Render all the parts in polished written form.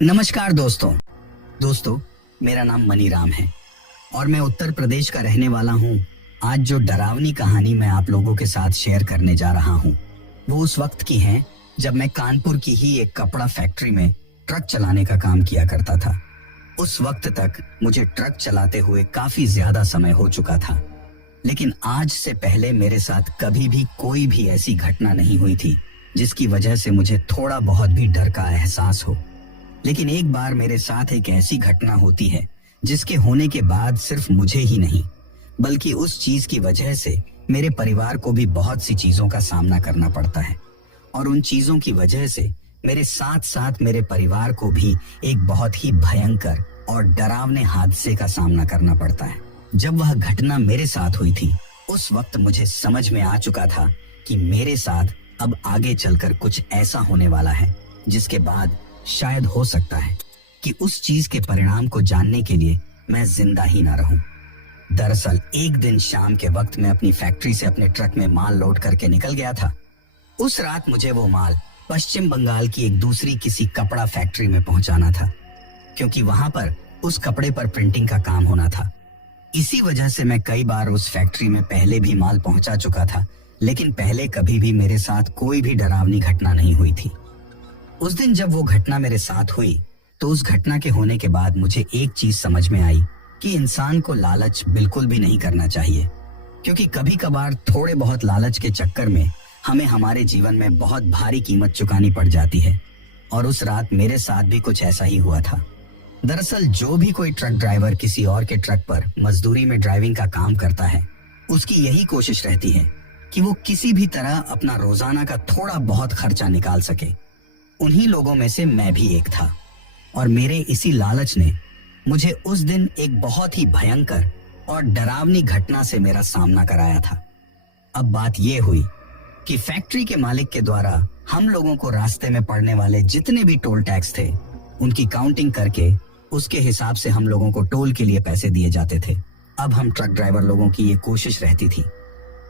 नमस्कार दोस्तों मेरा नाम मनीराम है और मैं उत्तर प्रदेश का रहने वाला हूँ। आज जो डरावनी कहानी मैं आप लोगों के साथ शेयर करने जा रहा हूँ वो उस वक्त की है जब मैं कानपुर की ही एक कपड़ा फैक्ट्री में ट्रक चलाने का काम किया करता था। उस वक्त तक मुझे ट्रक चलाते हुए काफी ज्यादा समय हो चुका था, लेकिन आज से पहले मेरे साथ कभी भी कोई भी ऐसी घटना नहीं हुई थी जिसकी वजह से मुझे थोड़ा बहुत भी डर का एहसास हो। लेकिन एक बार मेरे साथ एक ऐसी घटना होती है जिसके होने के बाद सिर्फ मुझे ही नहीं बल्कि उस चीज की वजह से मेरे परिवार को भी बहुत सी चीजों का सामना करना पड़ता है, और उन चीजों की वजह से मेरे साथ साथ मेरे परिवार को भी एक बहुत ही भयंकर और डरावने हादसे का सामना करना पड़ता है। जब वह घटना मेरे साथ हुई थी उस वक्त मुझे समझ में आ चुका था कि मेरे साथ अब आगे चलकर कुछ ऐसा होने वाला है जिसके बाद शायद हो सकता है कि उस चीज के परिणाम को जानने के लिए मैं जिंदा ही ना रहूं। दरअसल एक दिन शाम के वक्त मैं अपनी फैक्ट्री से अपने ट्रक में माल लोड करके निकल गया था। उस रात मुझे वो माल पश्चिम बंगाल की एक दूसरी किसी कपड़ा फैक्ट्री में पहुंचाना था, क्योंकि वहां पर उस कपड़े पर प्रिंटिंग का काम होना था। इसी वजह से मैं कई बार उस फैक्ट्री में पहले भी माल पहुंचा चुका था, लेकिन पहले कभी भी मेरे साथ कोई भी डरावनी घटना नहीं हुई थी। उस दिन जब वो घटना मेरे साथ हुई तो उस घटना के होने के बाद मुझे एक चीज समझ में आई कि इंसान को लालच बिल्कुल भी नहीं करना चाहिए, क्योंकि कभी कभार थोड़े बहुत लालच के चक्कर में हमें हमारे जीवन में बहुत भारी कीमत चुकानी पड़ जाती है। और उस रात मेरे साथ भी कुछ ऐसा ही हुआ था। दरअसल जो भी कोई ट्रक ड्राइवर किसी और के ट्रक पर मजदूरी में ड्राइविंग का काम करता है, उसकी यही कोशिश रहती है कि वो किसी भी तरह अपना रोजाना का थोड़ा बहुत खर्चा निकाल सके। उन्हीं लोगों में से मैं भी एक था, और मेरे इसी लालच ने मुझे उस दिन एक बहुत ही भयंकर और डरावनी घटना से मेरा सामना कराया था। अब बात यह हुई कि फैक्ट्री के मालिक के द्वारा हम लोगों को रास्ते में पड़ने वाले जितने भी टोल टैक्स थे उनकी काउंटिंग करके उसके हिसाब से हम लोगों को टोल के लिए पैसे दिए जाते थे। अब हम ट्रक ड्राइवर लोगों की ये कोशिश रहती थी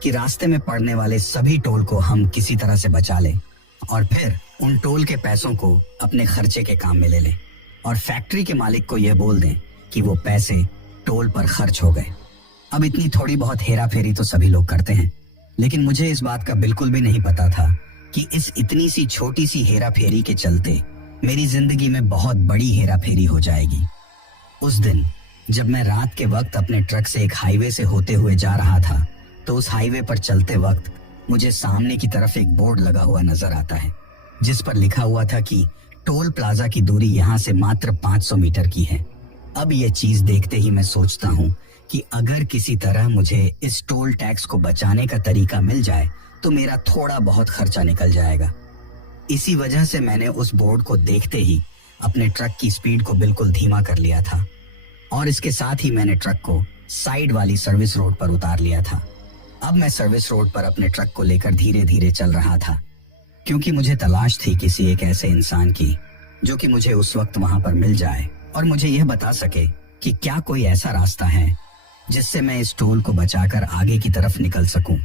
कि रास्ते में पड़ने वाले सभी टोल को हम किसी तरह से बचा लें और फिर उन टोल के पैसों को अपने खर्चे के काम में ले लें, और फैक्ट्री के मालिक को यह बोल दें कि वो पैसे टोल पर खर्च हो गए। अब इतनी थोड़ी बहुत हेरा फेरी तो सभी लोग करते हैं, लेकिन मुझे इस बात का बिल्कुल भी नहीं पता था कि इस इतनी सी छोटी सी हेरा फेरी के चलते मेरी जिंदगी में बहुत बड़ी हेरा फेरी हो जाएगी। उस दिन जब मैं रात के वक्त अपने ट्रक से एक हाईवे से होते हुए जा रहा था तो उस हाईवे पर चलते वक्त मुझे सामने की तरफ एक बोर्ड लगा हुआ नजर आता है जिस पर लिखा हुआ था कि टोल प्लाजा की दूरी यहाँ से मात्र 500 मीटर की है। अब ये चीज देखते ही मैं सोचता हूँ कि अगर किसी तरह मुझे इस टोल टैक्स को बचाने का तरीका मिल जाए तो मेरा थोड़ा बहुत खर्चा निकल जाएगा। इसी वजह से मैंने उस बोर्ड को देखते ही अपने ट्रक की स्पीड को बिल्कुल धीमा कर लिया था, और इसके साथ ही मैंने ट्रक को साइड वाली सर्विस रोड पर उतार लिया था। अब मैं सर्विस रोड पर अपने ट्रक को लेकर धीरे धीरे चल रहा था, क्योंकि मुझे तलाश थी किसी एक ऐसे इंसान की जो कि मुझे उस वक्त वहां पर मिल जाए और मुझे यह बता सके कि क्या कोई ऐसा रास्ता है जिससे मैं इस टोल को बचाकर आगे की तरफ निकल सकूं।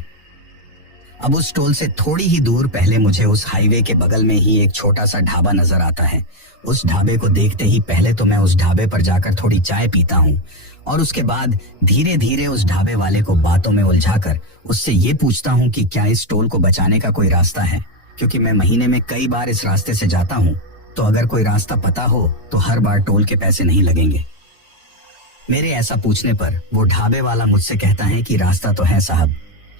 अब उस टोल से थोड़ी ही दूर पहले मुझे उस हाईवे के बगल में ही एक छोटा सा ढाबा नजर आता है। उस ढाबे को देखते ही पहले तो मैं उस ढाबे पर जाकर थोड़ी चाय पीता हूँ, और उसके बाद धीरे धीरे उस ढाबे वाले को बातों में उलझाकर उससे ये पूछता हूँ कि क्या इस टोल को बचाने का कोई रास्ता है, क्योंकि मैं महीने में कई बार इस रास्ते से जाता हूँ, तो अगर कोई रास्ता पता हो तो हर बार टोल के पैसे नहीं लगेंगे। मेरे ऐसा पूछने पर वो ढाबे वाला मुझसे कहता है कि रास्ता तो है साहब,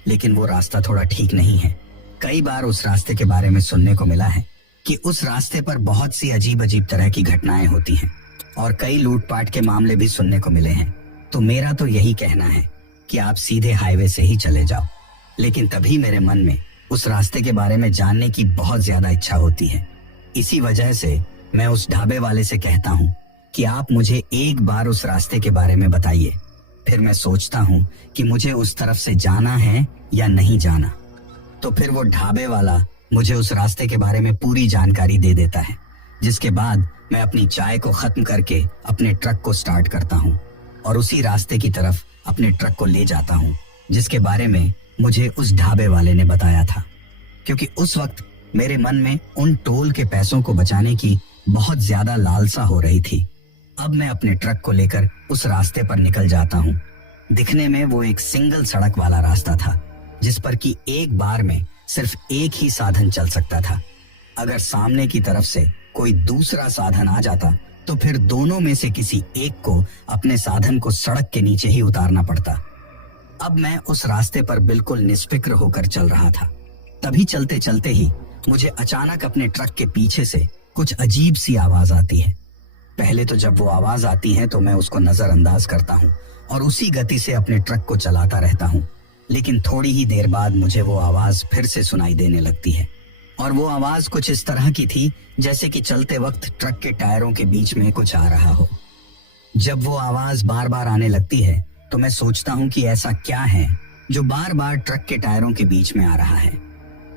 लेकिन वो रास्ता थोड़ा ठीक नहीं है। कई बार उस रास्ते के बारे में सुनने को मिला है कि उस रास्ते पर बहुत सी अजीब अजीब तरह की घटनाएं होती हैं और कई लूटपाट के मामले भी सुनने को मिले हैं। तो मेरा तो यही कहना है कि आप सीधे हाईवे से ही चले जाओ। लेकिन तभी मेरे मन में उस रास्ते के बारे में जानने की बहुत ज्यादा इच्छा होती है। इसी वजह से मैं उस ढाबे वाले से कहता हूँ कि आप मुझे एक बार उस रास्ते के बारे में बताइए। फिर मैं सोचता हूँ कि मुझे उस तरफ से जाना है या नहीं जाना। तो फिर वो ढाबे वाला मुझे उस रास्ते के बारे में पूरी जानकारी दे देता है, जिसके बाद मैं अपनी चाय को खत्म करके अपने ट्रक को स्टार्ट करता हूँ और उसी रास्ते की तरफ अपने ट्रक को ले जाता हूँ जिसके बारे में मुझे उस ढाबे वाले ने बताया था। क्योंकि उस वक्त मेरे मन में उन टोल के पैसों को बचाने की बहुत ज्यादा लालसा हो रही थी। अब मैं अपने ट्रक को लेकर उस रास्ते पर निकल जाता हूँ। दिखने में वो एक सिंगल सड़क वाला रास्ता था, जिस पर कि एक बार में सिर्फ एक ही साधन चल सकता था। अगर सामने की तरफ से कोई दूसरा साधन आ जाता तो फिर दोनों में से किसी एक को अपने साधन को सड़क के नीचे ही उतारना पड़ता। अब मैं उस रास्ते पर बिल्कुल निष्फिक्र होकर चल रहा था। तभी चलते चलते ही मुझे अचानक अपने ट्रक के पीछे से कुछ अजीब सी आवाज आती है। पहले तो जब वो आवाज आती है तो मैं उसको नजरअंदाज करता हूँ और उसी गति से अपने ट्रक को चलाता रहता हूँ। लेकिन थोड़ी ही देर बाद मुझे वो आवाज फिर से सुनाई देने लगती है और वो आवाज कुछ इस तरह की थी जैसे कि चलते वक्त ट्रक के टायरों के बीच में कुछ आ रहा हो। जब वो आवाज बार बार आने लगती है तो मैं सोचता हूँ कि ऐसा क्या है जो बार बार ट्रक के टायरों के बीच में आ रहा है,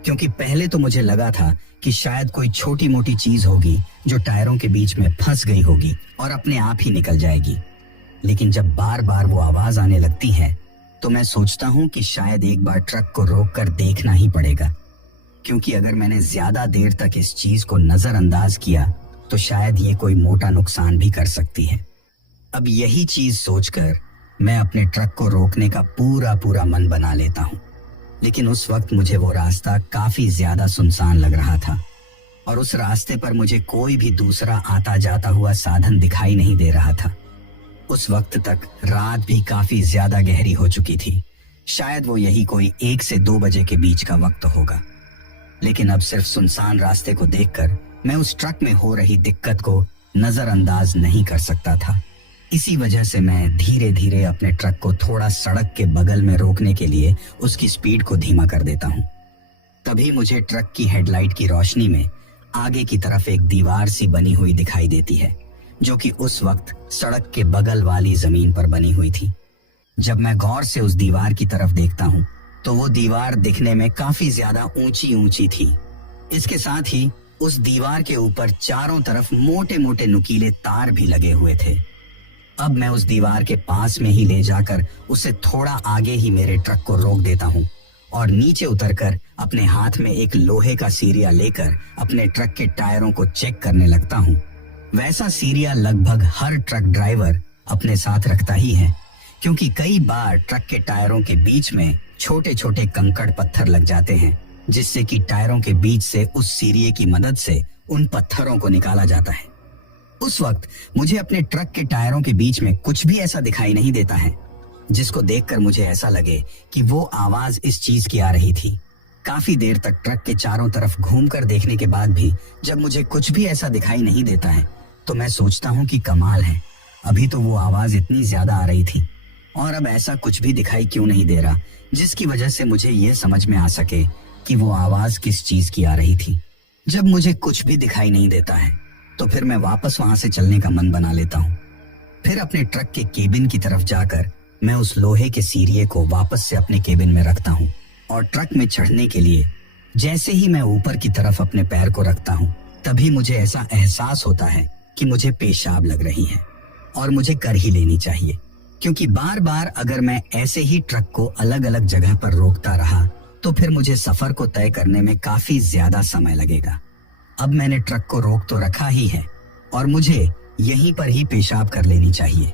क्योंकि पहले तो मुझे लगा था कि शायद कोई छोटी मोटी चीज होगी जो टायरों के बीच में फंस गई होगी और अपने आप ही निकल जाएगी। लेकिन जब बार बार वो आवाज आने लगती है तो मैं सोचता हूँ कि शायद एक बार ट्रक को रोककर देखना ही पड़ेगा, क्योंकि अगर मैंने ज्यादा देर तक इस चीज को नजरअंदाज किया तो शायद ये कोई मोटा नुकसान भी कर सकती है। अब यही चीज सोचकर मैं अपने ट्रक को रोकने का पूरा मन बना लेता हूँ। लेकिन उस वक्त मुझे वो रास्ता काफी ज्यादा सुनसान लग रहा था और उस रास्ते पर मुझे कोई भी दूसरा आता जाता हुआ साधन दिखाई नहीं दे रहा था। उस वक्त तक रात भी काफी ज्यादा गहरी हो चुकी थी। शायद वो यही कोई 1 से 2 बजे के बीच का वक्त होगा। लेकिन अब सिर्फ सुनसान रास्ते को देखकर मैं उस ट्रक में हो रही दिक्कत को नजरअंदाज नहीं कर सकता था। इसी वजह से मैं धीरे धीरे अपने ट्रक को थोड़ा सड़क के बगल में रोकने के लिए उसकी स्पीड को धीमा कर देता हूँ। तभी मुझे ट्रक की हेडलाइट की रोशनी में आगे की तरफ एक दीवार सी बनी हुई दिखाई देती है, जो कि उस वक्त सड़क के बगल वाली जमीन पर बनी हुई थी। जब मैं गौर से उस दीवार की तरफ देखता हूँ तो वो दीवार दिखने में काफी ज्यादा ऊंची थी। इसके साथ ही उस दीवार के ऊपर चारों तरफ मोटे मोटे नुकीले तार भी लगे हुए थे। अब मैं उस दीवार के पास में ही ले जाकर उसे थोड़ा आगे ही मेरे ट्रक को रोक देता हूँ और नीचे उतरकर अपने हाथ में एक लोहे का सीरिया लेकर अपने ट्रक के टायरों को चेक करने लगता हूँ। वैसा सीरिया लगभग हर ट्रक ड्राइवर अपने साथ रखता ही है, क्योंकि कई बार ट्रक के टायरों के बीच में छोटे छोटे कंकड़ पत्थर लग जाते हैं, जिससे कि टायरों के बीच से उस सीरिये की मदद से उन पत्थरों को निकाला जाता है। उस वक्त मुझे अपने ट्रक के टायरों के बीच में कुछ भी ऐसा दिखाई नहीं देता है जिसको देखकर मुझे ऐसा लगे कि वो आवाज इस चीज की आ रही थी। काफी देर तक ट्रक के चारों तरफ घूमकर देखने के बाद भी जब मुझे कुछ भी ऐसा दिखाई नहीं देता है तो मैं सोचता हूँ कि कमाल है, अभी तो वो आवाज इतनी ज्यादा आ रही थी और अब ऐसा कुछ भी दिखाई क्यों नहीं दे रहा जिसकी वजह से मुझे ये समझ में आ सके कि वो आवाज किस चीज की आ रही थी। जब मुझे कुछ भी दिखाई नहीं देता है तो फिर मैं वापस वहां से चलने का मन बना लेता हूँ। फिर अपने ट्रक के केबिन की तरफ जाकर मैं उस लोहे के सीरिये को वापस से अपने केबिन में रखता हूँ और ट्रक में चढ़ने के लिए जैसे ही मैं ऊपर की तरफ अपने पैर को रखता हूँ तभी मुझे ऐसा एहसास होता है कि मुझे पेशाब लग रही है और मुझे कर ही लेनी चाहिए, क्योंकि बार बार अगर मैं ऐसे ही ट्रक को अलग अलग जगह पर रोकता रहा तो फिर मुझे सफर को तय करने में काफी ज्यादा समय लगेगा। अब मैंने ट्रक को रोक तो रखा ही है और मुझे यहीं पर ही पेशाब कर लेनी चाहिए।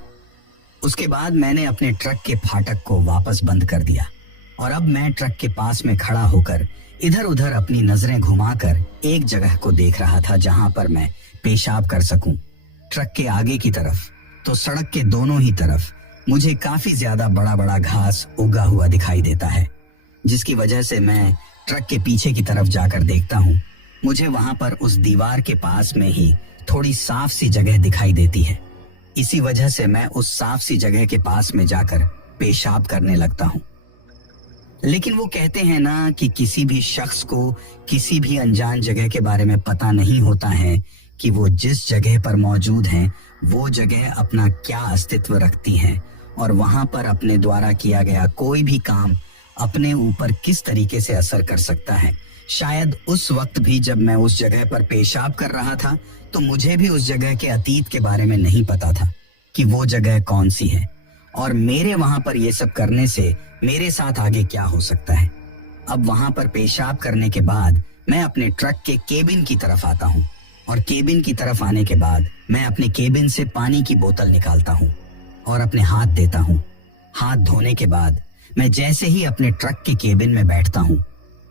उसके बाद मैंने अपने ट्रक के फाटक को वापस बंद कर दिया और अब मैं ट्रक के पास में खड़ा होकर इधर उधर अपनी नजरें घुमाकर एक जगह को देख रहा था जहां पर मैं पेशाब कर सकूं। ट्रक के आगे की तरफ तो सड़क के दोनों ही तरफ मुझे काफी ज्यादा बड़ा बड़ा घास उगा हुआ दिखाई देता है, जिसकी वजह से मैं ट्रक के पीछे की तरफ जाकर देखता हूँ। मुझे वहां पर उस दीवार के पास में ही थोड़ी साफ सी जगह दिखाई देती है। इसी वजह से मैं उस साफ सी जगह के पास में जाकर पेशाब करने लगता हूँ। लेकिन वो कहते हैं ना कि किसी भी शख्स को किसी भी अनजान जगह के बारे में पता नहीं होता है कि वो जिस जगह पर मौजूद हैं वो जगह अपना क्या अस्तित्व रखती है और वहां पर अपने द्वारा किया गया कोई भी काम अपने ऊपर किस तरीके से असर कर सकता है। शायद उस वक्त भी जब मैं उस जगह पर पेशाब कर रहा था तो मुझे भी उस जगह के अतीत के बारे में नहीं पता था कि वो जगह कौन सी है और मेरे वहां पर ये सब करने से मेरे साथ आगे क्या हो सकता है। अब वहां पर पेशाब करने के बाद मैं अपने ट्रक के केबिन की तरफ आता हूँ और केबिन की तरफ आने के बाद मैं अपने केबिन से पानी की बोतल निकालता हूँ और अपने हाथ देता हूँ। हाथ धोने के बाद मैं जैसे ही अपने ट्रक के केबिन में बैठता हूँ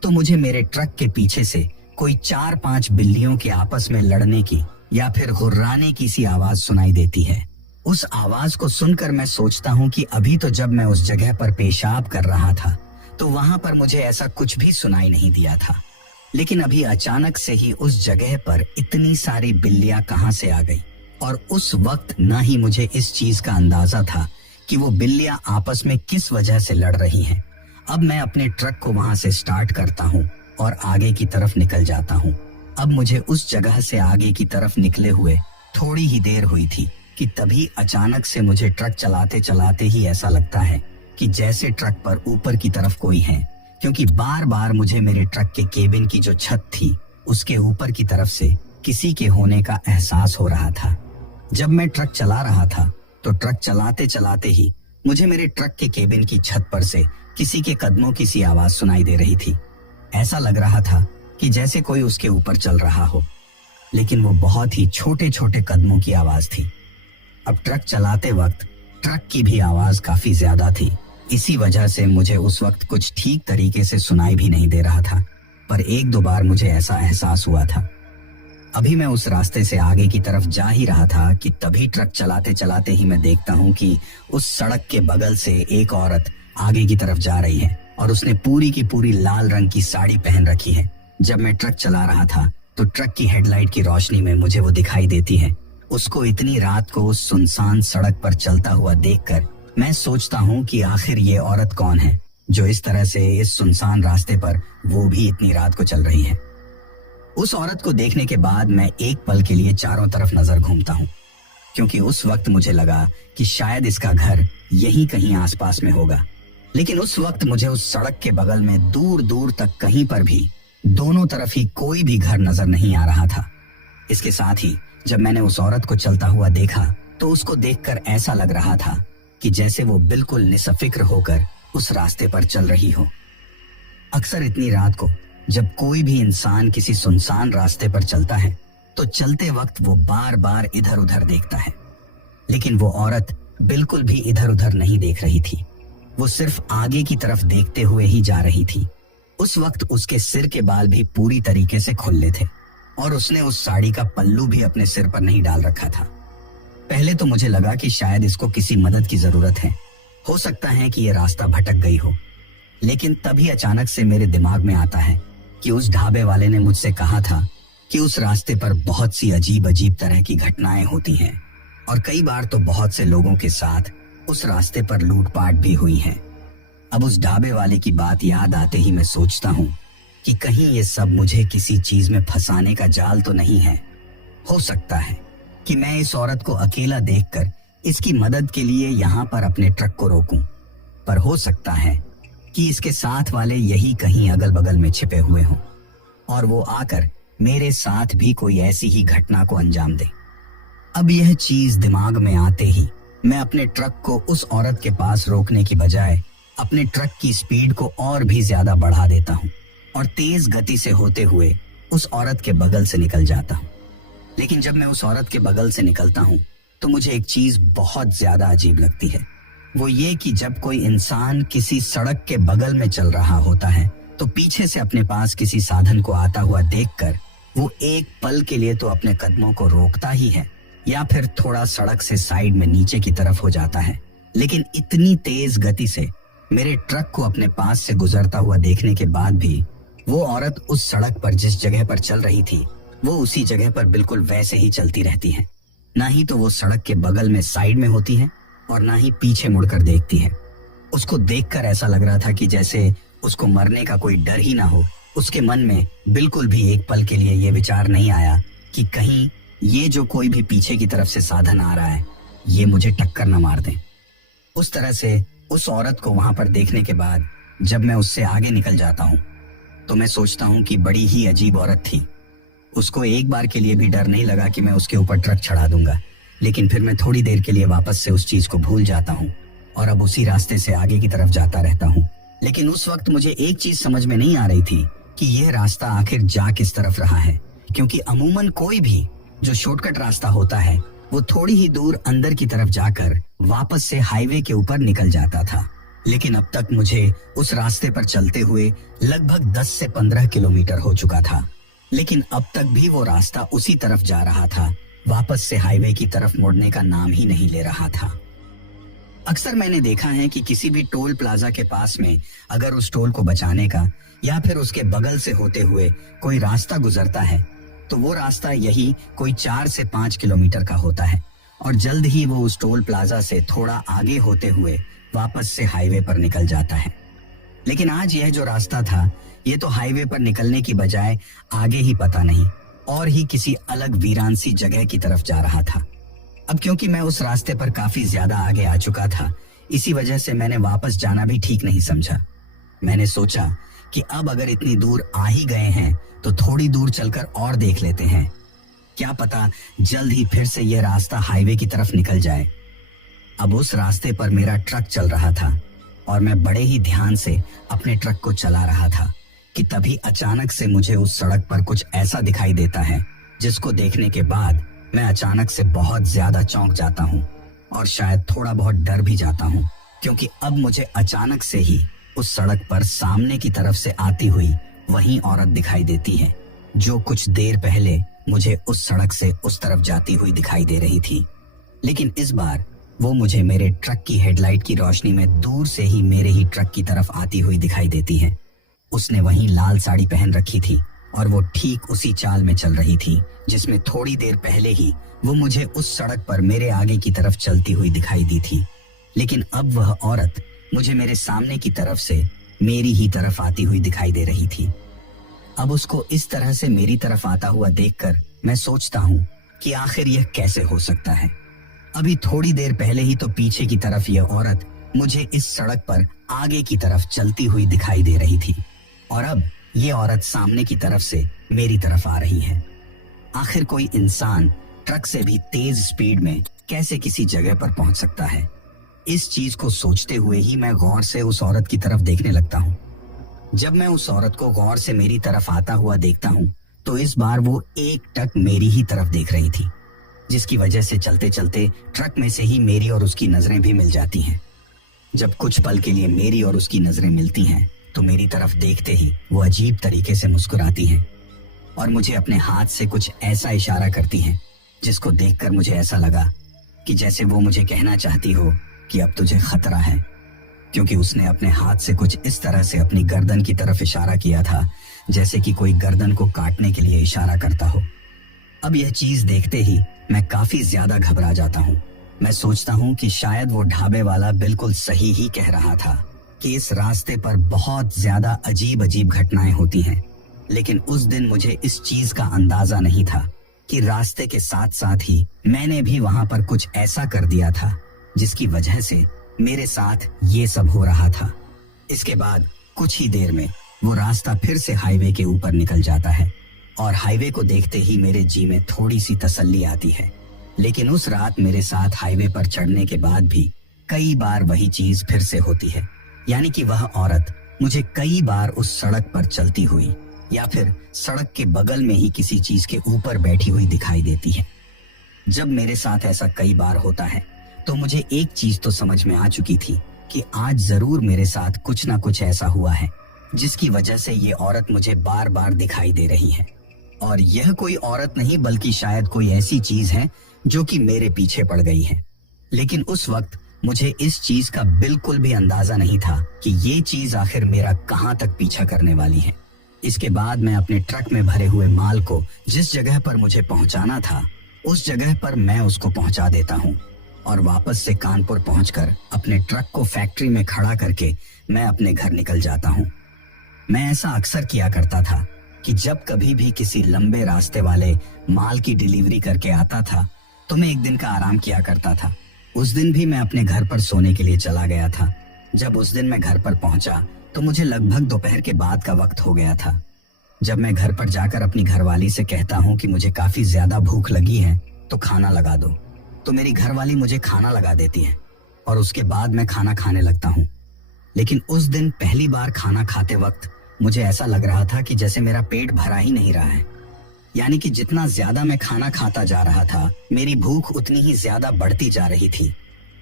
तो मुझे मेरे ट्रक के पीछे से कोई 4-5 बिल्लियों के आपस में लड़ने की या फिर गुर्राने की सी आवाज सुनाई देती है। उस आवाज को सुनकर मैं सोचता हूँ कि अभी तो जब मैं उस जगह पर पेशाब कर रहा था तो वहां पर मुझे ऐसा कुछ भी सुनाई नहीं दिया था, लेकिन अभी अचानक से ही उस जगह पर इतनी सारी बिल्लियां कहां से आ गई। और उस वक्त ना ही मुझे इस चीज का अंदाजा था कि वो बिल्लियां आपस में किस वजह से लड़ रही हैं। अब मैं अपने ट्रक को वहां से स्टार्ट करता हूँ और आगे की तरफ निकल जाता हूँ। अब मुझे उस जगह से आगे की तरफ निकले हुए थोड़ी ही देर हुई थी कि तभी अचानक से मुझे ट्रक चलाते चलाते ही ऐसा लगता है कि जैसे ट्रक पर ऊपर की तरफ कोई है, क्योंकि बार बार मुझे मेरे ट्रक के केबिन की जो छत थी उसके ऊपर की तरफ से किसी के होने का एहसास हो रहा था। जब मैं ट्रक चला रहा था तो ट्रक चलाते चलाते ही मुझे मेरे ट्रक के केबिन की छत पर से किसी के कदमों की सी आवाज सुनाई दे रही थी। ऐसा लग रहा था कि जैसे कोई उसके ऊपर चल रहा हो, लेकिन वो बहुत ही छोटे छोटे कदमों की आवाज थी। अब ट्रक चलाते वक्त ट्रक की भी आवाज काफी ज्यादा थी, इसी वजह से मुझे उस वक्त कुछ ठीक तरीके से सुनाई भी नहीं दे रहा था, पर 1-2 बार मुझे ऐसा एहसास हुआ था। अभी मैं उस रास्ते से आगे की तरफ जा ही रहा था कि तभी ट्रक चलाते चलाते ही मैं देखता हूँ कि उस सड़क के बगल से एक औरत आगे की तरफ जा रही है और उसने पूरी की पूरी लाल रंग की साड़ी पहन रखी है। जब मैं ट्रक चला रहा था तो ट्रक की हेडलाइट की रोशनी में मुझे वो दिखाई देती है। उसको इतनी रात को उस सुनसान सड़क पर चलता हुआ देखकर मैं सोचता हूँ कि आखिर ये औरत कौन है जो इस तरह से इस सुनसान रास्ते पर वो भी इतनी रात को चल रही है। उस औरत को देखने के बाद मैं एक पल के लिए चारों तरफ नजर घूमता हूँ, क्योंकि उस वक्त मुझे लगा कि शायद इसका घर यहीं कहीं आसपास में होगा। लेकिन उस वक्त मुझे उस सड़क के बगल में दूर दूर तक कहीं पर भी दोनों तरफ ही कोई भी घर नजर नहीं आ रहा था। इसके साथ ही जब मैंने उस औरत को चलता हुआ देखा तो उसको देखकर ऐसा लग रहा था कि जैसे वो बिल्कुल निसफिक्र होकर उस रास्ते पर चल रही हो। अक्सर इतनी रात को जब कोई भी इंसान किसी सुनसान रास्ते पर चलता है तो चलते वक्त वो बार बार इधर उधर देखता है, लेकिन वो औरत बिल्कुल भी इधर उधर नहीं देख रही थी। वो सिर्फ आगे की तरफ देखते हुए ही जा रही थी। उस वक्त उसके सिर के बाल भी पूरी तरीके से खुले थे और उसने उस साड़ी का पल्लू भी अपने सिर पर नहीं डाल रखा था। पहले तो मुझे लगा कि शायद इसको किसी मदद की जरूरत है, हो सकता है कि ये रास्ता भटक गई हो। लेकिन तभी अचानक से मेरे दिमाग में आता है कि उस ढाबे वाले ने मुझसे कहा था कि उस रास्ते पर बहुत सी अजीब अजीब तरह की घटनाएं होती हैं और कई बार तो बहुत से लोगों के साथ उस रास्ते पर लूटपाट भी हुई है। अब उस ढाबे वाले की बात याद आते ही मैं सोचता हूँ कि कहीं ये सब मुझे किसी चीज में फंसाने का जाल तो नहीं है। हो सकता है कि मैं इस औरत को अकेला देखकर इसकी मदद के लिए यहाँ पर अपने ट्रक को रोकूं, पर हो सकता है कि इसके साथ वाले यही कहीं अगल बगल में छिपे हुए हों और वो आकर मेरे साथ भी कोई ऐसी ही घटना को अंजाम दे। अब यह चीज दिमाग में आते ही मैं अपने ट्रक को उस औरत के पास रोकने की बजाय अपने ट्रक की स्पीड को और भी ज्यादा बढ़ा देता हूँ और तेज गति से होते हुए उस औरत के बगल से निकल जाता हूँ। लेकिन जब मैं उस औरत के बगल से निकलता हूँ तो मुझे एक चीज बहुत ज्यादा अजीब लगती है। वो ये कि जब कोई इंसान किसी सड़क के बगल में चल रहा होता है तो पीछे से अपने पास किसी साधन को आता हुआ देखकर वो एक पल के लिए तो अपने कदमों को रोकता ही है या फिर थोड़ा सड़क से साइड में नीचे की तरफ हो जाता है। लेकिन इतनी तेज गति से मेरे ट्रक को अपने पास से गुजरता हुआ देखने के बाद भी वो औरत उस सड़क पर जिस जगह पर चल रही थी वो उसी जगह पर बिल्कुल वैसे ही चलती रहती है। ना ही तो वो सड़क के बगल में साइड में होती है और ना ही पीछे मुड़कर देखती है। उसको देखकर ऐसा लग रहा था कि जैसे उसको मरने का कोई डर ही ना हो। उसके मन में बिल्कुल भी एक पल के लिए ये विचार नहीं आया कि कहीं ये जो कोई भी पीछे की तरफ से साधन आ रहा है ये मुझे टक्कर न मार दे। उस तरह से उस औरत को वहां पर देखने के बाद जब मैं उससे आगे निकल जाता हूँ तो मैं सोचता हूँ कि बड़ी ही अजीब औरत थी। उसको एक बार के लिए भी डर नहीं लगा कि मैं उसके ऊपर ट्रक चढ़ा दूंगा। लेकिन फिर मैं थोड़ी देर के लिए वापस से उस चीज को भूल जाता हूँ और अब उसी रास्ते से आगे की तरफ जाता रहता हूँ। लेकिन उस वक्त मुझे एक चीज समझ में नहीं आ रही थी कि यह रास्ता आखिर जा किस तरफ रहा है, क्योंकि अमूमन कोई भी जो शॉर्टकट रास्ता होता है वो थोड़ी ही दूर अंदर की तरफ जाकर वापस से हाईवे के ऊपर निकल जाता था। लेकिन अब तक मुझे उस रास्ते पर चलते हुए लगभग 10 से 15 किलोमीटर हो चुका था, लेकिन अब तक भी वो रास्ता उसी तरफ जा रहा था, वापस से हाईवे की तरफ मुड़ने का नाम ही नहीं ले रहा था। अक्सर मैंने देखा है कि किसी भी टोल प्लाजा के पास में अगर उस टोल को बचाने का या फिर उसके बगल से होते हुए कोई रास्ता गुजरता है तो वो रास्ता यही कोई 4 से 5 किलोमीटर का होता है और जल्द ही वो उस टोल प्लाजा से थोड़ा आगे होते हुए वापस से हाईवे पर निकल जाता है। लेकिन आज यह जो रास्ता था ये तो हाईवे पर निकलने की बजाय आगे ही पता नहीं और ही किसी अलग वीरान सी जगह की तरफ जा रहा था। अब क्योंकि मैं उस रास्ते पर काफी ज्यादा आगे आ चुका था, इसी वजह से मैंने वापस जाना भी ठीक नहीं समझा। मैंने सोचा कि अब अगर इतनी दूर आ ही गए हैं तो थोड़ी दूर चलकर और देख लेते हैं, क्या पता जल्द ही फिर से यह रास्ता हाईवे की तरफ निकल जाए। अब उस रास्ते पर मेरा ट्रक चल रहा था और मैं बड़े ही ध्यान से अपने ट्रक को चला रहा था कि तभी अचानक से मुझे उस सड़क पर कुछ ऐसा दिखाई देता है जिसको देखने के बाद मैं अचानक से बहुत ज्यादा चौंक जाता हूँ और शायद थोड़ा बहुत डर भी जाता हूँ, क्योंकि अब मुझे अचानक से ही उस सड़क पर सामने की तरफ से आती हुई वही औरत दिखाई देती है जो कुछ देर पहले मुझे उस सड़क से उस तरफ जाती हुई दिखाई दे रही थी। लेकिन इस बार वो मुझे मेरे ट्रक की हेडलाइट की रोशनी में दूर से ही मेरे ही ट्रक की तरफ आती हुई दिखाई देती है। उसने वही लाल साड़ी पहन रखी थी और वो ठीक उसी चाल में चल रही थी जिसमें थोड़ी देर पहले ही वो मुझे उस सड़क पर मेरे आगे की तरफ चलती हुई दिखाई दी थी। लेकिन अब वह औरत मुझे मेरे सामने की तरफ से मेरी ही तरफ आती हुई दिखाई दे रही थी। अब उसको इस तरह से मेरी तरफ आता हुआ देखकर मैं सोचता हूँ कि आखिर यह कैसे हो सकता है। अभी थोड़ी देर पहले ही तो पीछे की तरफ यह औरत मुझे इस सड़क पर आगे की तरफ चलती हुई दिखाई दे रही थी और अब ये औरत सामने की तरफ से मेरी तरफ आ रही है। आखिर कोई इंसान ट्रक से भी तेज स्पीड में कैसे किसी जगह पर पहुंच सकता है? इस चीज को सोचते हुए ही मैं गौर से उस औरत की तरफ देखने लगता हूँ। जब मैं उस औरत को गौर से मेरी तरफ आता हुआ देखता हूँ तो इस बार वो एकटक मेरी ही तरफ देख रही थी, जिसकी वजह से चलते चलते ट्रक में से ही मेरी और उसकी नजरें भी मिल जाती हैं। जब कुछ पल के लिए मेरी और उसकी नजरें मिलती हैं तो मेरी तरफ देखते ही वो अजीब तरीके से मुस्कुराती हैं और मुझे अपने हाथ से कुछ ऐसा इशारा करती हैं जिसको देखकर मुझे ऐसा लगा कि जैसे वो मुझे कहना चाहती हो कि अब तुझे खतरा है, क्योंकि उसने अपने हाथ से कुछ इस तरह से अपनी गर्दन की तरफ इशारा किया था जैसे कि कोई गर्दन को काटने के लिए इशारा करता हो। अब यह चीज देखते ही मैं काफी ज्यादा घबरा जाता हूँ। मैं सोचता हूँ कि शायद वो ढाबे वाला बिल्कुल सही ही कह रहा था कि इस रास्ते पर बहुत ज्यादा अजीब अजीब घटनाएं होती हैं। लेकिन उस दिन मुझे इस चीज का अंदाजा नहीं था कि रास्ते के साथ साथ ही मैंने भी वहां पर कुछ ऐसा कर दिया था जिसकी वजह से मेरे साथ ये सब हो रहा था। इसके बाद कुछ ही देर में वो रास्ता फिर से हाईवे के ऊपर निकल जाता है और हाईवे को देखते ही मेरे जी में थोड़ी सी तसल्ली आती है। लेकिन उस रात मेरे साथ हाईवे पर चढ़ने के बाद भी कई बार वही चीज फिर से होती है, यानी कि वह औरत मुझे कई बार उस सड़क पर चलती हुई या फिर सड़क के बगल में ही किसी चीज के ऊपर बैठी हुई दिखाई देती है। जब मेरे साथ ऐसा कई बार होता है तो मुझे एक चीज तो समझ में आ चुकी थी कि आज जरूर मेरे साथ कुछ ना कुछ ऐसा हुआ है जिसकी वजह से ये औरत मुझे बार बार दिखाई दे रही है। और यह कोई औरत नहीं बल्कि शायद कोई ऐसी चीज है जो कि मेरे पीछे पड़ गई है। लेकिन उस वक्त मुझे इस चीज का बिल्कुल भी अंदाजा नहीं था कि ये चीज आखिर मेरा कहाँ तक पीछा करने वाली है। इसके बाद मैं अपने ट्रक में भरे हुए माल को जिस जगह पर मुझे पहुंचाना था उस जगह पर मैं उसको पहुंचा देता हूँ और वापस से कानपुर पहुंचकर अपने ट्रक को फैक्ट्री में खड़ा करके मैं अपने घर निकल जाता हूँ। मैं ऐसा अक्सर किया करता था कि जब कभी भी किसी लंबे रास्ते वाले माल की डिलीवरी करके आता था तो मैं एक दिन का आराम किया करता था। उस दिन भी मैं अपने घर पर सोने के लिए चला गया था। जब उस दिन मैं घर पर पहुंचा तो मुझे लगभग दोपहर के बाद का वक्त हो गया था। जब मैं घर पर जाकर अपनी घरवाली से कहता हूँ कि मुझे काफी ज्यादा भूख लगी है तो खाना लगा दो, तो मेरी घरवाली मुझे खाना लगा देती है और उसके बाद मैं खाना खाने लगता हूँ। लेकिन उस दिन पहली बार खाना खाते वक्त मुझे ऐसा लग रहा था कि जैसे मेरा पेट भरा ही नहीं रहा है। यानी कि जितना ज्यादा मैं खाना खाता जा रहा था, मेरी भूख उतनी ही ज्यादा बढ़ती जा रही थी।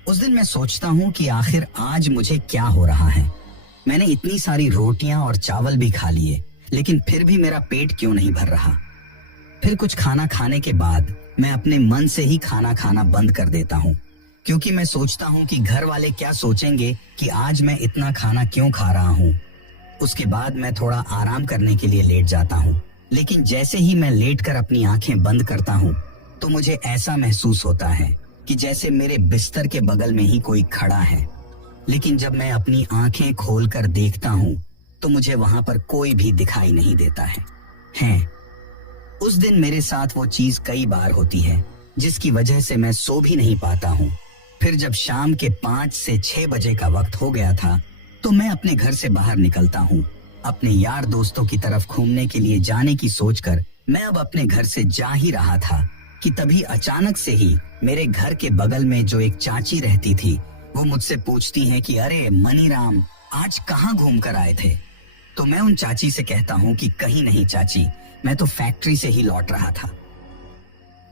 उस दिन मैं सोचता हूँ कि आखिर आज मुझे क्या हो रहा है। मैंने इतनी सारी रोटियां और चावल भी खा लिए, लेकिन फिर भी मेरा पेट क्यों नहीं भर रहा। फिर कुछ खाना खाने के बाद मैं अपने मन से ही खाना खाना बंद कर देता हूँ, क्योंकि मैं सोचता हूँ कि घर वाले क्या सोचेंगे कि आज मैं इतना खाना क्यों खा रहा हूँ। उसके बाद मैं थोड़ा आराम करने के लिए लेट जाता हूँ, लेकिन जैसे ही मैं लेटकर अपनी आंखें बंद करता हूँ तो मुझे ऐसा महसूस होता है कि जैसे मेरे बिस्तर के बगल में ही कोई खड़ा है। लेकिन जब मैं अपनी आंखें खोलकर देखता हूँ तो मुझे वहां पर कोई भी दिखाई नहीं देता है। उस दिन मेरे साथ वो चीज कई बार होती है, जिसकी वजह से मैं सो भी नहीं पाता हूँ। फिर जब शाम के 5 से 6 बजे का वक्त हो गया था तो मैं अपने घर से बाहर निकलता हूँ। अपने यार दोस्तों की तरफ घूमने के लिए जाने की सोचकर मैं अब अपने घर से जा ही रहा था कि तभी अचानक से ही मेरे घर के बगल में जो एक चाची रहती थी, वो मुझसे पूछती हैं कि अरे मनीराम, आज कहाँ घूम कर आए थे। तो मैं उन चाची से कहता हूँ कि कहीं नहीं चाची, मैं तो फैक्ट्री से ही लौट रहा था।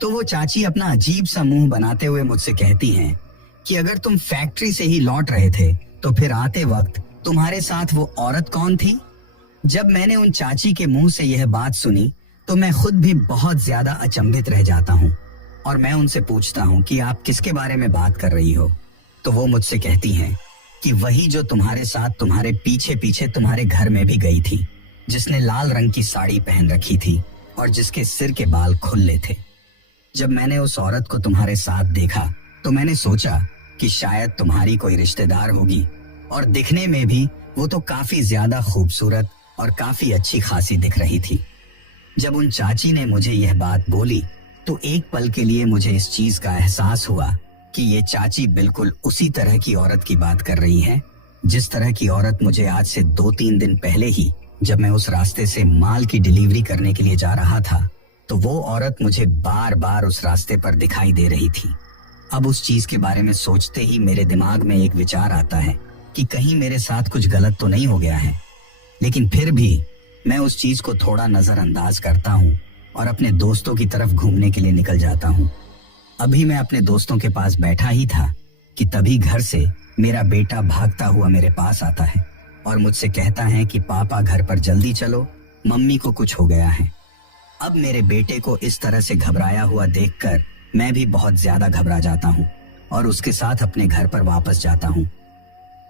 तो वो चाची अपना अजीब सा मुंह बनाते हुए मुझसे कहती हैं कि अगर तुम फैक्ट्री से ही लौट रहे थे तो फिर आते वक्त तुम्हारे साथ वो औरत कौन थी। जब मैंने उन चाची के मुंह से यह बात सुनी तो मैं खुद भी बहुत ज्यादा अचंभित रह जाता हूँ और मैं उनसे पूछता हूँ कि आप किसके बारे में बात कर रही हो। तो वो मुझसे कहती हैं कि वही जो तुम्हारे साथ तुम्हारे पीछे पीछे तुम्हारे घर में भी गई थी, जिसने लाल रंग की साड़ी पहन रखी थी और जिसके सिर के बाल खुले थे। जब मैंने उस औरत को तुम्हारे साथ देखा तो मैंने सोचा कि शायद तुम्हारी कोई रिश्तेदार होगी, और दिखने में भी वो तो काफी ज्यादा खूबसूरत और काफी अच्छी खासी दिख रही थी। जब उन चाची ने मुझे यह बात बोली तो एक पल के लिए मुझे इस चीज का एहसास हुआ कि ये चाची बिल्कुल उसी तरह की औरत की बात कर रही है, जिस तरह की औरत मुझे आज से 2-3 दिन पहले ही, जब मैं उस रास्ते से माल की डिलीवरी करने के लिए जा रहा था, तो वो औरत मुझे बार बार उस रास्ते पर दिखाई दे रही थी। अब उस चीज के बारे में सोचते ही मेरे दिमाग में एक विचार आता है कि कहीं मेरे साथ कुछ गलत तो नहीं हो गया है। लेकिन फिर भी मैं उस चीज को थोड़ा नजरअंदाज करता हूँ और अपने दोस्तों की तरफ घूमने के लिए निकल जाता हूँ। अभी मैं अपने दोस्तों के पास बैठा ही था कि तभी घर से मेरा बेटा भागता हुआ मेरे पास आता है और मुझसे कहता है कि पापा घर पर जल्दी चलो, मम्मी को कुछ हो गया है। अब मेरे बेटे को इस तरह से घबराया हुआ देखकर मैं भी बहुत ज्यादा घबरा जाता हूँ और उसके साथ अपने घर पर वापस जाता हूँ।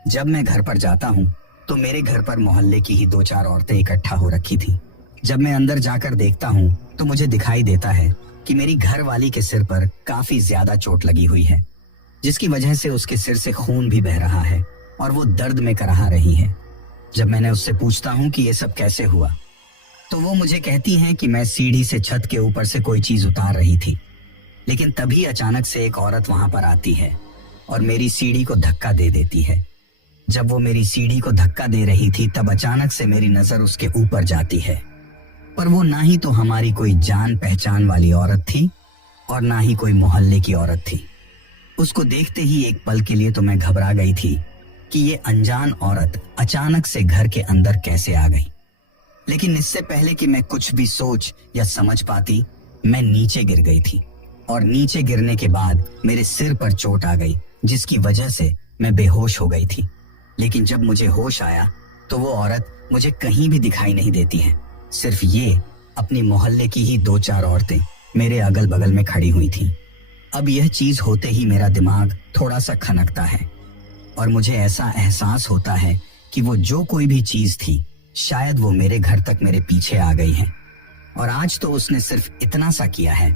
जब मैं घर पर जाता हूँ तो मेरे घर पर मोहल्ले की ही 2-4 औरतें इकट्ठा हो रखी थी। जब मैं अंदर जाकर देखता हूँ तो मुझे दिखाई देता है कि मेरी घर वाली के सिर पर काफी ज्यादा चोट लगी हुई है, जिसकी वजह से उसके सिर से खून भी बह रहा है और वो दर्द में कराह रही है। जब मैंने उससे पूछता हूँ कि ये सब कैसे हुआ, तो वो मुझे कहती हैं कि मैं सीढ़ी से छत के ऊपर से कोई चीज उतार रही थी, लेकिन तभी अचानक से एक औरत वहां पर आती है और मेरी सीढ़ी को धक्का दे देती है। जब वो मेरी सीढ़ी को धक्का दे रही थी तब अचानक से मेरी नजर उसके ऊपर जाती है, पर वो ना ही तो हमारी कोई जान पहचान वाली औरत थी और ना ही कोई मोहल्ले की औरत थी। उसको देखते ही एक पल के लिए तो मैं घबरा गई थी कि ये अनजान औरत अचानक से घर के अंदर कैसे आ गई। लेकिन इससे पहले कि मैं कुछ भी सोच या समझ पाती, मैं नीचे गिर गई थी और नीचे गिरने के बाद मेरे सिर पर चोट आ गई, जिसकी वजह से मैं बेहोश हो गई थी। लेकिन जब मुझे होश आया तो वो औरत मुझे कहीं भी दिखाई नहीं देती है, सिर्फ ये अपनी मोहल्ले की ही 2-4 औरतें मेरे अगल बगल में खड़ी हुई थीं। अब यह चीज होते ही मेरा दिमाग थोड़ा सा खनकता है और मुझे ऐसा एहसास होता है कि वो जो कोई भी चीज थी, शायद वो मेरे घर तक मेरे पीछे आ गई है और आज तो उसने सिर्फ इतना सा किया है।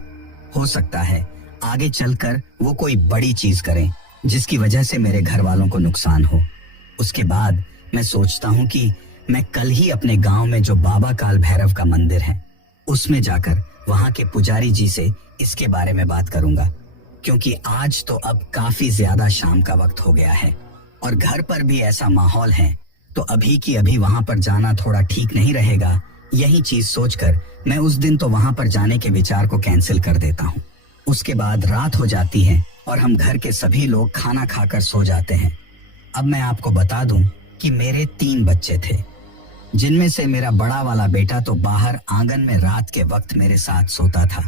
हो सकता है आगे चलकर वो कोई बड़ी चीज करे जिसकी वजह से मेरे घर वालों को नुकसान हो। उसके बाद मैं सोचता हूँ कि मैं कल ही अपने गांव में जो बाबा काल भैरव का मंदिर है, उसमें जाकर वहां के पुजारी जी से इसके बारे में बात करूंगा, क्योंकि आज तो अब काफी ज्यादा शाम का वक्त हो गया है और घर पर भी ऐसा माहौल है, तो अभी की अभी वहां पर जाना थोड़ा ठीक नहीं रहेगा। यही चीज सोचकर मैं उस दिन तो वहां पर जाने के विचार को कैंसिल कर देता हूँ। उसके बाद रात हो जाती है और हम घर के सभी लोग खाना खाकर सो जाते हैं। अब मैं आपको बता दूं कि मेरे 3 बच्चे थे। जिनमें से मेरा बड़ा वाला बेटा तो बाहर आंगन में रात के वक्त मेरे साथ सोता था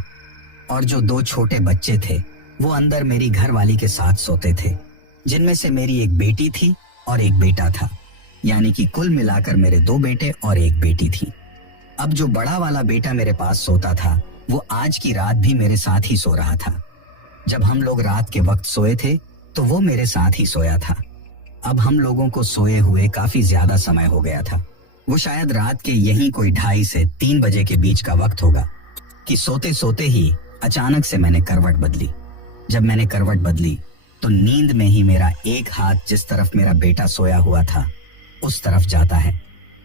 और जो दो छोटे बच्चे थे वो अंदर मेरी घरवाली के साथ सोते थे, जिनमें से मेरी एक बेटी थी और एक बेटा था, यानी कि कुल मिलाकर मेरे दो बेटे और एक बेटी थी। अब जो बड़ा वाला बेटा मेरे पास सोता था वो आज की रात भी मेरे साथ ही सो रहा था। जब हम लोग रात के वक्त सोए थे तो वो मेरे साथ ही सोया था। अब हम लोगों को सोए हुए काफी ज्यादा समय हो गया था। वो शायद रात के यही कोई 2:30 से 3 बजे के बीच का वक्त होगा कि सोते सोते ही अचानक से मैंने करवट बदली। जब मैंने करवट बदली तो नींद में ही मेरा एक हाथ जिस तरफ मेरा बेटा सोया हुआ था उस तरफ जाता है।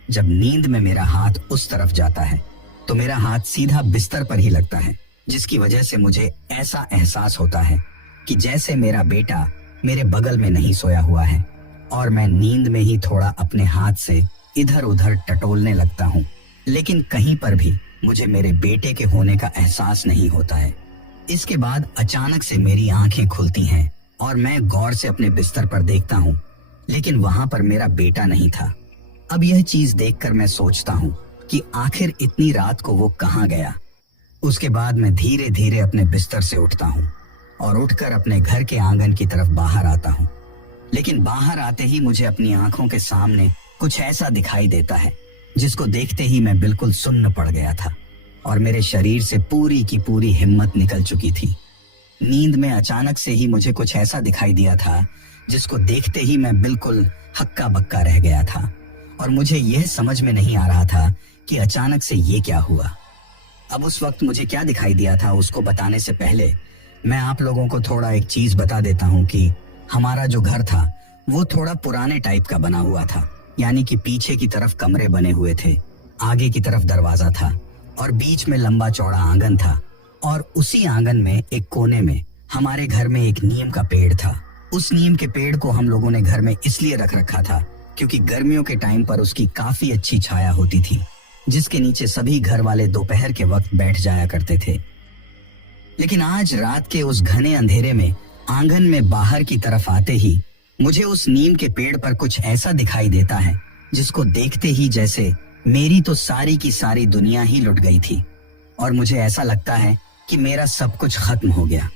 जब नींद में मेरा हाथ उस तरफ जाता है तो मेरा हाथ सीधा बिस्तर पर ही लगता है, जिसकी वजह से मुझे ऐसा एहसास होता है कि जैसे मेरा बेटा मेरे बगल में नहीं सोया हुआ है और मैं नींद में ही थोड़ा अपने हाथ से इधर उधर टटोलने लगता हूँ, लेकिन कहीं पर भी मुझे मेरे बेटे के होने का एहसास नहीं होता है। इसके बाद अचानक से मेरी आंखें खुलती हैं और मैं गौर से अपने बिस्तर पर देखता हूँ, लेकिन वहां पर मेरा बेटा नहीं था। अब यह चीज देखकर मैं सोचता हूँ कि आखिर इतनी रात को वो कहाँ गया। उसके बाद मैं धीरे धीरे अपने बिस्तर से उठता हूँ और उठकर अपने घर के आंगन की तरफ बाहर आता हूँ, लेकिन बाहर आते ही मुझे अपनी आंखों के सामने कुछ ऐसा दिखाई देता है जिसको देखते ही मैं बिल्कुल सुन्न पड़ गया था और मेरे शरीर से पूरी की पूरी हिम्मत निकल चुकी थी। नींद में अचानक से ही मुझे कुछ ऐसा दिखाई दिया था जिसको देखते ही मैं बिल्कुल हक्का बक्का रह गया था और मुझे यह समझ में नहीं आ रहा था कि अचानक से ये क्या हुआ। अब उस वक्त मुझे क्या दिखाई दिया था उसको बताने से पहले मैं आप लोगों को थोड़ा एक चीज बता देता हूँ कि हमारा जो घर था वो थोड़ा पुराने टाइप का बना हुआ था, यानी कि पीछे की तरफ कमरे बने हुए थे, आगे की तरफ दरवाजा था और बीच में लंबा चौड़ा आंगन था और उसी आंगन में एक कोने में हमारे घर में एक नीम का पेड़ था। उस नीम के पेड़ को हम लोगों ने घर में इसलिए रख रखा था क्योंकि गर्मियों के टाइम पर उसकी काफी अच्छी छाया होती थी, जिसके नीचे सभी घर वाले दोपहर के वक्त बैठ जाया करते थे। लेकिन आज रात के उस घने अंधेरे में आंगन में बाहर की तरफ आते ही मुझे उस नीम के पेड़ पर कुछ ऐसा दिखाई देता है जिसको देखते ही जैसे मेरी तो सारी की सारी दुनिया ही लुट गई थी और मुझे ऐसा लगता है कि मेरा सब कुछ खत्म हो गया।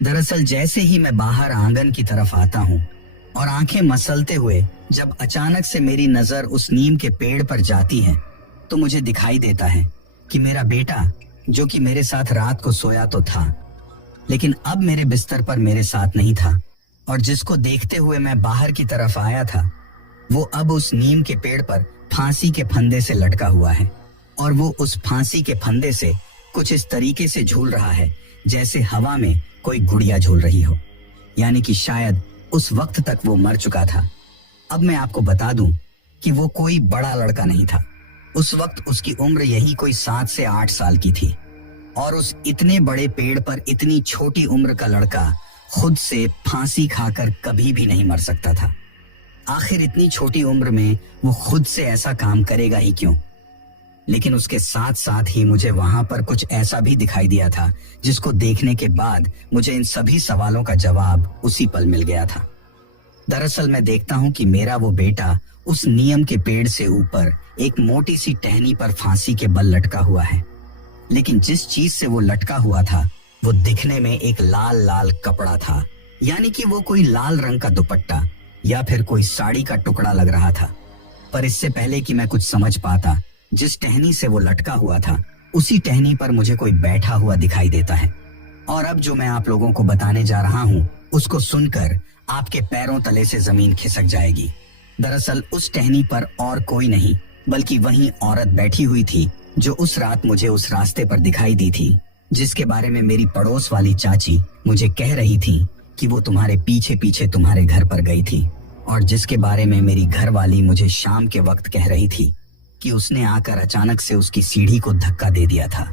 दरअसल जैसे ही मैं बाहर आंगन की तरफ आता हूँ और आंखें मसलते हुए जब अचानक से मेरी नजर उस नीम के पेड़ पर जाती है तो मुझे दिखाई देता है कि मेरा बेटा, जो कि मेरे साथ रात को सोया तो था लेकिन अब मेरे बिस्तर पर मेरे साथ नहीं था और जिसको देखते हुए मैं बाहर की तरफ आया था वो अब उस नीम के पेड़ पर फांसी के फंदे से लटका हुआ है और वो उस फांसी के फंदे से कुछ इस तरीके से झूल रहा है जैसे हवा में कोई गुड़िया झूल रही हो, यानी कि शायद उस वक्त तक वो मर चुका था। अब मैं आपको बता दूं कि वो कोई बड़ा लड़का नहीं था। उस वक्त उसकी उम्र यही कोई 7 से 8 साल की थी और उस इतने बड़े पेड़ पर इतनी छोटी उम्र का लड़का खुद से फांसी खाकर कभी भी नहीं मर सकता था। आखिर इतनी छोटी उम्र में वो खुद से ऐसा काम करेगा ही क्यों? लेकिन उसके साथ साथ ही मुझे वहां पर कुछ ऐसा भी दिखाई दिया था जिसको देखने के बाद मुझे इन सभी सवालों का जवाब उसी पल मिल गया था। दरअसल मैं देखता हूँ कि मेरा वो बेटा उस नीम के पेड़ से ऊपर एक मोटी सी टहनी पर फांसी के बल लटका हुआ है, लेकिन जिस चीज से वो लटका हुआ था वो दिखने में एक लाल लाल कपड़ा था, यानी कि वो कोई लाल रंग का दुपट्टा या फिर कोई साड़ी का टुकड़ा लग रहा था। पर इससे पहले कि मैं कुछ समझ पाता, जिस टहनी से वो लटका हुआ था उसी टहनी पर मुझे कोई बैठा हुआ दिखाई देता है और अब जो मैं आप लोगों को बताने जा रहा हूँ उसको सुनकर आपके पैरों तले से जमीन खिसक जाएगी। दरअसल उस टहनी पर और कोई नहीं बल्कि वही औरत बैठी हुई थी जो उस रात मुझे उस रास्ते पर दिखाई दी थी, जिसके बारे में मेरी पड़ोस वाली चाची मुझे कह रही थी कि वो तुम्हारे पीछे पीछे तुम्हारे घर पर गई थी और जिसके बारे में मेरी घरवाली मुझे शाम के वक्त कह रही थी कि उसने आकर अचानक से उसकी सीढ़ी को धक्का दे दिया था।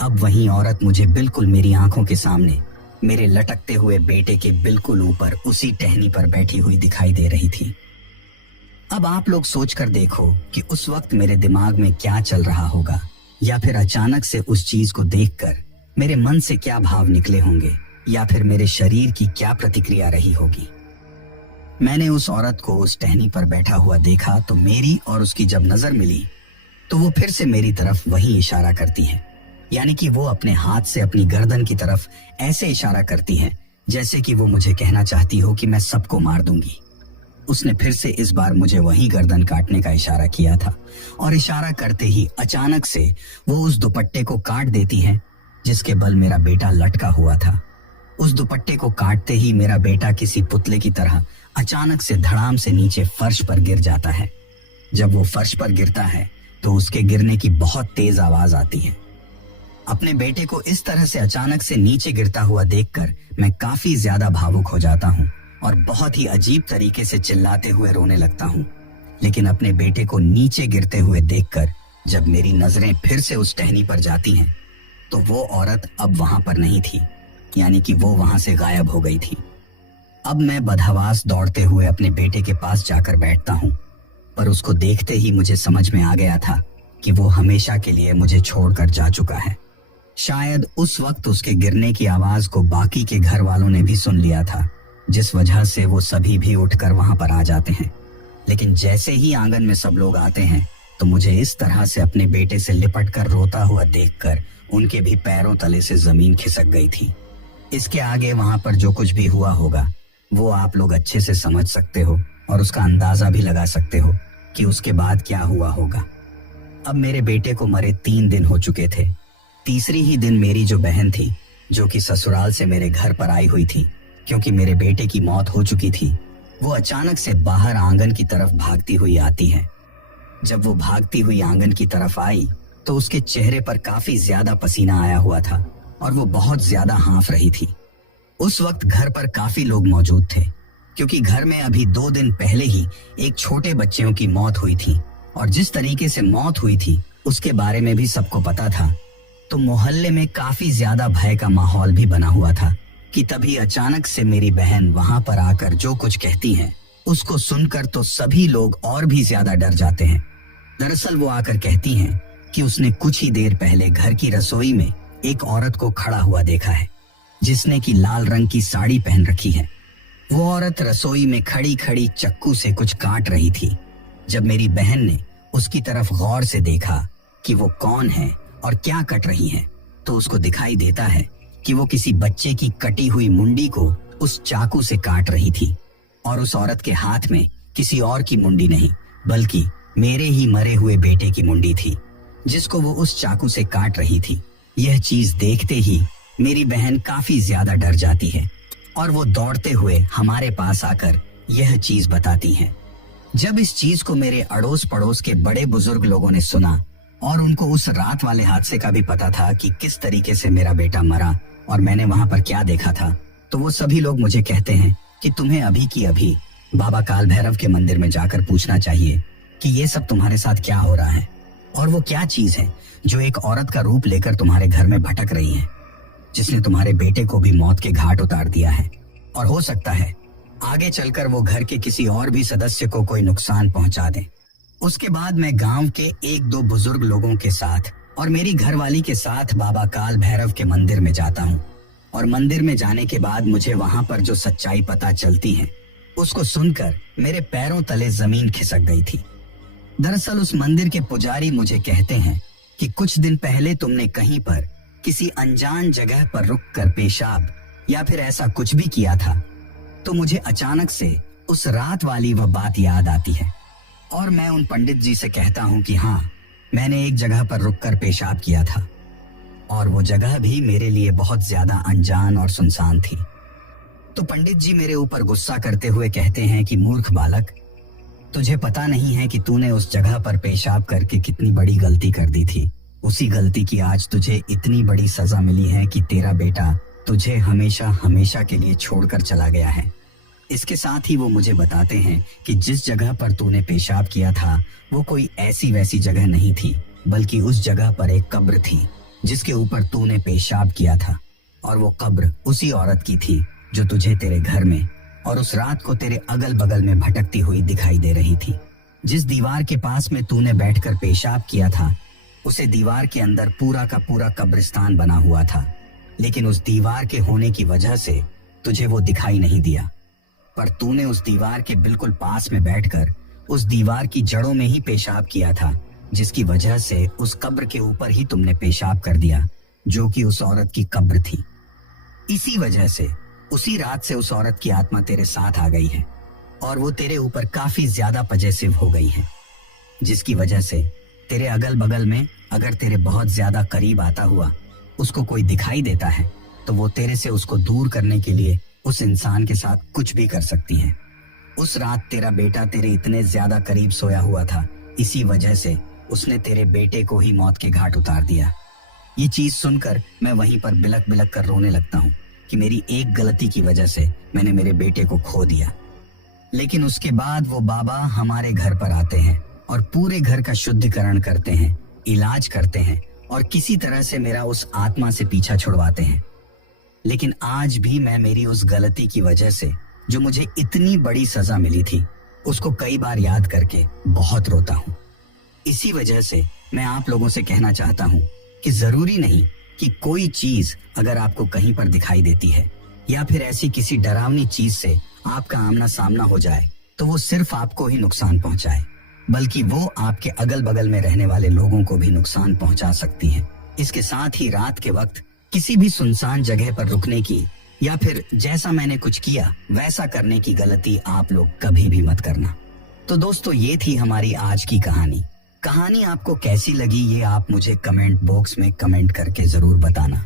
अब वही औरत मुझे बिल्कुल मेरी आंखों के सामने मेरे लटकते हुए बेटे के बिल्कुल ऊपर उसी टहनी पर बैठी हुई दिखाई दे रही थी। अब आप लोग सोच कर देखो कि उस वक्त मेरे दिमाग में क्या चल रहा होगा, या फिर अचानक से उस चीज को देखकर मेरे मन से क्या भाव निकले होंगे, या फिर मेरे शरीर की क्या प्रतिक्रिया रही होगी। मैंने उस औरत को उस टहनी पर बैठा हुआ देखा तो मेरी और उसकी जब नजर मिली तो वो फिर से मेरी तरफ वही इशारा करती है, यानी कि वो अपने हाथ से अपनी गर्दन की तरफ ऐसे इशारा करती है जैसे कि वो मुझे कहना चाहती हो कि मैं सबको मार दूंगी। उसने फिर से इस बार मुझे वही गर्दन काटने का इशारा किया था और इशारा करते ही अचानक से वो उस दुपट्टे को काट देती है जिसके बल मेरा बेटा लटका हुआ था। उस दुपट्टे को काटते ही मेरा बेटा किसी पुतले की तरह अचानक से धड़ाम से नीचे फर्श पर गिर जाता है। जब वो फर्श पर गिरता है तो उसके गिरने की बहुत तेज आवाज आती है। अपने बेटे को इस तरह से अचानक से नीचे गिरता हुआ देखकर मैं काफी ज्यादा भावुक हो जाता हूँ और बहुत ही अजीब तरीके से चिल्लाते हुए रोने लगता हूँ। लेकिन अपने बेटे को नीचे गिरते हुए देखकर जब मेरी नजरें फिर से उस टहनी पर जाती हैं तो वो औरत अब वहां पर नहीं थी, यानी कि वो वहां से गायब हो गई थी। अब मैं बदहवास दौड़ते हुए अपने बेटे के पास जाकर बैठता हूँ, पर उसको देखते ही मुझे समझ में आ गया था कि वो हमेशा के लिए मुझे छोड़कर जा चुका है। शायद उस वक्त उसके गिरने की आवाज को बाकी के घर वालों ने भी सुन लिया था, जिस वजह से वो सभी भी उठकर वहां पर आ जाते हैं। लेकिन जैसे ही आंगन में सब लोग आते हैं तो मुझे इस तरह से अपने बेटे से लिपट कर रोता हुआ देखकर उनके भी पैरों तले से जमीन खिसक गई थी। इसके आगे वहां पर जो कुछ भी हुआ होगा वो आप लोग अच्छे से समझ सकते हो और उसका अंदाजा भी लगा सकते हो कि उसके बाद क्या हुआ होगा। अब मेरे बेटे को मरे 3 दिन हो चुके थे। तीसरी ही दिन मेरी जो बहन थी, जो कि ससुराल से मेरे घर पर आई हुई थी क्योंकि मेरे बेटे की मौत हो चुकी थी, वो अचानक से बाहर आंगन की तरफ भागती हुई आती है। जब वो भागती हुई आंगन की तरफ आई तो उसके चेहरे पर काफी ज्यादा पसीना आया हुआ था और वो बहुत ज्यादा हाँफ रही थी। उस वक्त घर पर काफी लोग मौजूद थे क्योंकि घर में अभी 2 दिन पहले ही एक छोटे बच्चों की मौत हुई थी और जिस तरीके से मौत हुई थी उसके बारे में भी सबको पता था। तो मोहल्ले में काफी ज्यादा भय का माहौल भी बना हुआ था कि तभी अचानक से मेरी बहन वहां पर आकर जो कुछ कहती है उसको सुनकर तो सभी लोग और भी ज्यादा डर जाते हैं। दरअसल वो आकर कहती हैं कि उसने कुछ ही देर पहले घर की रसोई में एक औरत को खड़ा हुआ देखा है जिसने की लाल रंग की साड़ी पहन रखी है। वो औरत रसोई में खड़ी खड़ी चक्कू से कुछ काट रही थी। जब मेरी बहन ने उसकी तरफ गौर से देखा कि वो कौन है और क्या कट रही है तो उसको दिखाई देता है कि वो किसी बच्चे की कटी हुई मुंडी को उस चाकू से काट रही थी और उस औरत के हाथ में किसी और की मुंडी नहीं बल्कि मेरे ही मरे हुए बेटे की मुंडी थी जिसको वो उस चाकू से काट रही थी। यह चीज देखते ही मेरी बहन काफी ज्यादा डर जाती है और वो दौड़ते हुए हमारे पास आकर यह चीज बताती है। जब इस चीज को मेरे अड़ोस पड़ोस के बड़े बुजुर्ग लोगों ने सुना और उनको उस रात वाले हादसे का भी पता था कि किस तरीके से मेरा बेटा मरा और मैंने वहां पर क्या देखा था, तो वो सभी लोग मुझे कहते हैं कि तुम्हें अभी की अभी बाबा काल भैरव के मंदिर में जाकर पूछना चाहिए कि ये सब तुम्हारे साथ क्या हो रहा है और वो क्या चीज है जो एक औरत का रूप लेकर तुम्हारे घर में भटक रही है, जिसने तुम्हारे बेटे को भी मौत के घाट उतार दिया है और हो सकता है आगे चलकर वो घर के किसी और भी सदस्य को कोई नुकसान पहुंचा दे। उसके बाद मैं गांव के 1-2 बुजुर्ग लोगों के साथ और मेरी घरवाली के साथ बाबा काल भैरव के मंदिर में जाता हूँ और मंदिर में जाने के बाद मुझे वहां पर जो सच्चाई पता चलती है उसको सुनकर मेरे पैरों तले जमीन खिसक गई थी। दरअसल उस मंदिर के पुजारी मुझे कहते हैं कि कुछ दिन पहले तुमने कहीं पर किसी अनजान जगह पर रुककर पेशाब या फिर ऐसा कुछ भी किया था। तो मुझे अचानक से उस रात वाली वह बात याद आती है और मैं उन पंडित जी से कहता हूँ कि हाँ, मैंने एक जगह पर रुककर पेशाब किया था और वो जगह भी मेरे लिए बहुत ज्यादा अनजान और सुनसान थी। तो पंडित जी मेरे ऊपर गुस्सा करते हुए कहते हैं कि मूर्ख बालक, तुझे पता नहीं है कि तूने उस जगह पर पेशाब करके कितनी बड़ी गलती कर दी थी। उसी गलती की आज तुझे इतनी बड़ी सजा मिली है कि तेरा बेटा तुझे हमेशा हमेशा के लिए छोड़कर चला गया है। इसके साथ ही वो मुझे बताते हैं कि जिस जगह पर तूने पेशाब किया था वो कोई ऐसी वैसी जगह नहीं थी, बल्कि उस जगह पर एक कब्र थी जिसके ऊपर तूने पेशाब किया था और वो कब्र उसी औरत की थी जो तुझे तेरे घर में और उस रात को तेरे अगल बगल में भटकती हुई दिखाई दे रही थी। जिस दीवार के पास में तूने बैठकर पेशाब किया था उसे दीवार के अंदर पूरा का पूरा कब्रिस्तान बना हुआ था, लेकिन उस दीवार के होने की वजह से तुझे वो दिखाई नहीं दिया। पर तूने उस दीवार के बिल्कुल पास में बैठकर उस दीवार की जड़ों में ही पेशाब किया था, जिसकी वजह से उस कब्र के ऊपर ही तुमने पेशाब कर दिया, जो कि उस औरत की कब्र थी। इसी वजह से उसी रात से उस औरत की आत्मा तेरे साथ आ गई है और वो तेरे ऊपर काफी ज्यादा पजेसिव हो गई है, जिसकी वजह से तेरे अगल बगल में अगर तेरे बहुत ज्यादा करीब आता हुआ उसको कोई दिखाई देता है तो वो तेरे से उसको दूर करने के लिए उस इंसान के साथ कुछ भी कर सकती है। उस रात तेरा बेटा तेरे इतने ज्यादा करीब सोया हुआ था, इसी वजह से उसने तेरे बेटे को ही मौत के घाट उतार दिया। ये चीज सुनकर मैं वहीं पर बिलक बिलक कर रोने लगता हूँ कि मेरी एक गलती की वजह से मैंने मेरे बेटे को खो दिया। लेकिन उसके बाद वो बाबा हमारे घर पर आते हैं और पूरे घर का शुद्धिकरण करते हैं, इलाज करते हैं और किसी तरह से मेरा उस आत्मा से पीछा छुड़वाते हैं। लेकिन आज भी मैं मेरी उस गलती की वजह से जो मुझे इतनी बड़ी सजा मिली थी उसको कई बार याद करके बहुत रोता हूँ। इसी वजह से मैं आप लोगों से कहना चाहता हूँ कि जरूरी नहीं कि कोई चीज अगर आपको कहीं पर दिखाई देती है या फिर ऐसी किसी डरावनी चीज से आपका आमना सामना हो जाए तो वो सिर्फ आपको ही नुकसान पहुंचाए, बल्कि वो आपके अगल बगल में रहने वाले लोगों को भी नुकसान पहुंचा सकती है। इसके साथ ही रात के वक्त किसी भी सुनसान जगह पर रुकने की या फिर जैसा मैंने कुछ किया वैसा करने की गलती आप लोग कभी भी मत करना। तो दोस्तों, ये थी हमारी आज की कहानी। कहानी आपको कैसी लगी ये आप मुझे कमेंट बॉक्स में कमेंट करके जरूर बताना।